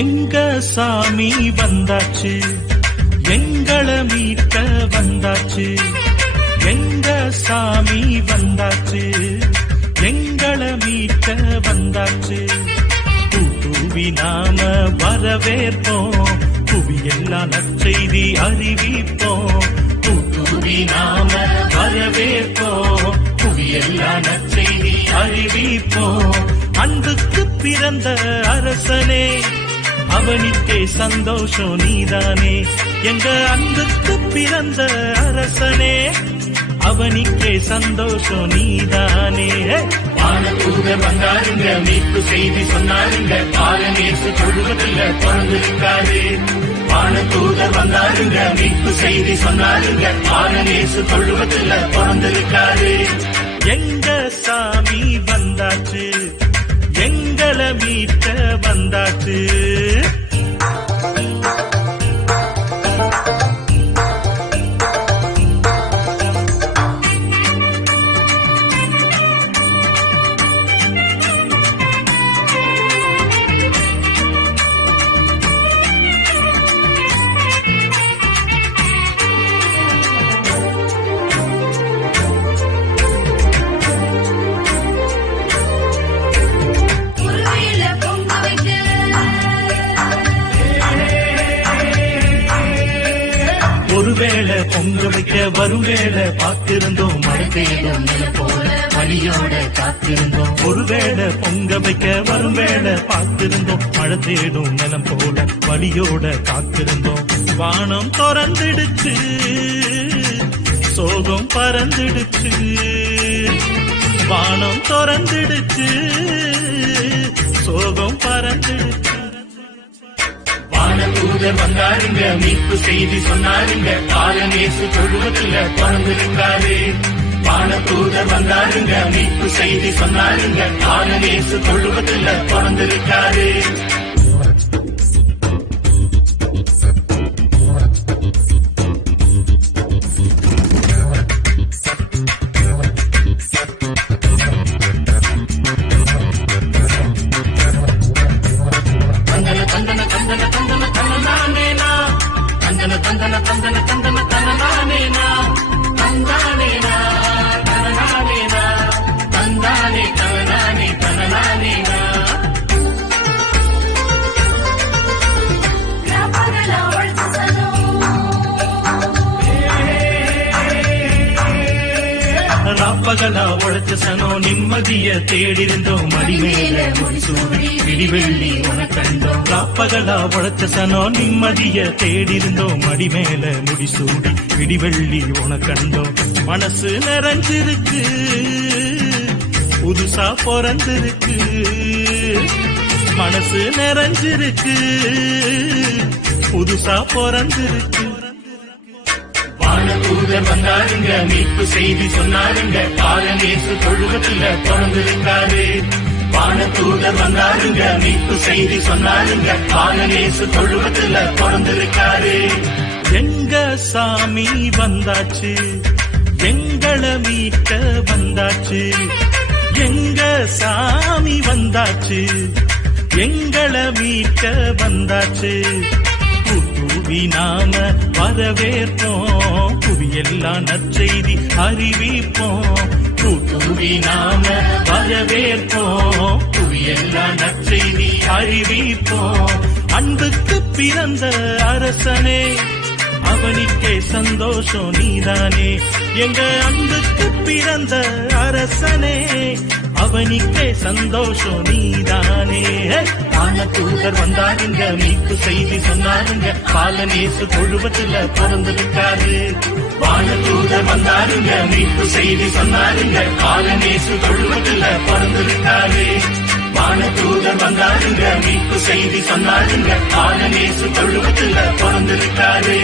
எங்க சாமி வந்தாச்சு, எங்கள மீட்க வந்தாச்சு. எங்க சாமி வந்தாச்சு, எங்கள மீட்க வந்தாச்சு. தூவி நாம வரவேற்போம், புவியெல்லாம் நற்செய்தி அறிவிப்போம். தூவி நாம வரவேற்போம், புவியெல்லாம் நற்செய்தி அறிவிப்போம். அன்புக்கு பிறந்த அரசனே, அவனுக்கே சந்தோஷம் நீதானே. எங்க அன்புக்கு பிறந்த அரசனே, அவனுக்கே சந்தோஷம் நீதானே. வானதூதர் வந்தாருங்க, மீட்பு செய்தி சொன்னாருங்க, பாலநேசு தொழுவதில்ல பிறந்திருக்காரு. வானதூதர் வந்தாருங்க, மீட்பு செய்தி சொன்னாருங்க, பாலநேசு தொழுவதில்ல பிறந்திருக்காரு. எங்க சாமி வந்தாச்சு, எங்கள மீட்க வந்தாச்சு. ஒருவேளை பொங்க வைக்க வரும் வேளை பார்த்திருந்தோம், மழை பெய்யும் நில போல வழியோட காத்திருந்தோம். ஒருவேளை பொங்க வைக்க வரும் வேளை பார்த்திருந்தோம், மழை தேடும் நிலம் போல வழியோட காத்திருந்தோம். வானம் திறந்துடுச்சு, சோகம் பறந்துடுச்சு. வானம் திறந்துடுச்சு, சோகம் பறந்துடுச்சு. வானதூதர் வந்தாருங்க, மீட்பு செய்தி சொன்னாருங்க, பாலநேசு தொழுவதில்ல பிறந்திருக்காரு. வானதூதர் வந்தாருங்க, மீட்பு செய்தி சொன்னாருங்க, பாலநேசு தொழுவதில்ல பிறந்திருக்காரு. ராப்பகலா உழைச்ச சனம் நிம்மதிய தேடிருந்தோம், மடிமேல முடிசூடி விடிவெள்ளி உனக்கண்டோம். ராப்பகலா உழைச்ச சனம் நிம்மதிய தேடிருந்தோம், மடிமேல முடிசூடி விடிவெள்ளி உனக்கண்டோம். மனசு நிறைஞ்சிருக்கு, புதுசா பிறந்திருக்கு. மனசு நிறைஞ்சிருக்கு, புதுசா பிறந்திருக்கு. வானதூதர் வந்தாருங்க, மீட்பு செய்தி சொன்னாருங்க, பாலநேசு தொழுவதில்ல பிறந்திருக்காரு. வானதூதர் வந்தாருங்க, மீட்பு செய்தி சொன்னாருங்க, பாலநேசு தொழுவதில்ல பிறந்திருக்காரு. எங்க சாமி வந்தாச்சு, எங்கள மீட்க வந்தாச்சு. எங்க சாமி வந்தாச்சு, எங்கள மீட்க வந்தாச்சு. தூவி நாம வரவேற்போம், புவியெல்லாம் நற்செய்தி அறிவிப்போம். தூவி நாம வரவேற்போம், புவியெல்லாம் நற்செய்தி அறிவிப்போம். அன்புக்கு பிறந்த அரசனே, அவனுக்கே சந்தோஷம் நீதானே. எங்க அன்புக்கு பிறந்த அரசனே, அவனுக்கே சந்தோஷம் நீதானே. வானதூதர் வந்தாருங்க, மீட்பு செய்தி சொன்னாருங்க, பாலநேசு தொழுவதில்ல பிறந்திருக்காரு. வானதூதர் வந்தாருங்க, மீட்பு செய்தி சொன்னாருங்க, பாலநேசு தொழுவதில்ல பிறந்திருக்காரு. வானதூதர் வந்தாருங்க, மீட்பு செய்தி சொன்னாருங்க, பாலநேசு தொழுவதில்ல பிறந்திருக்காரு.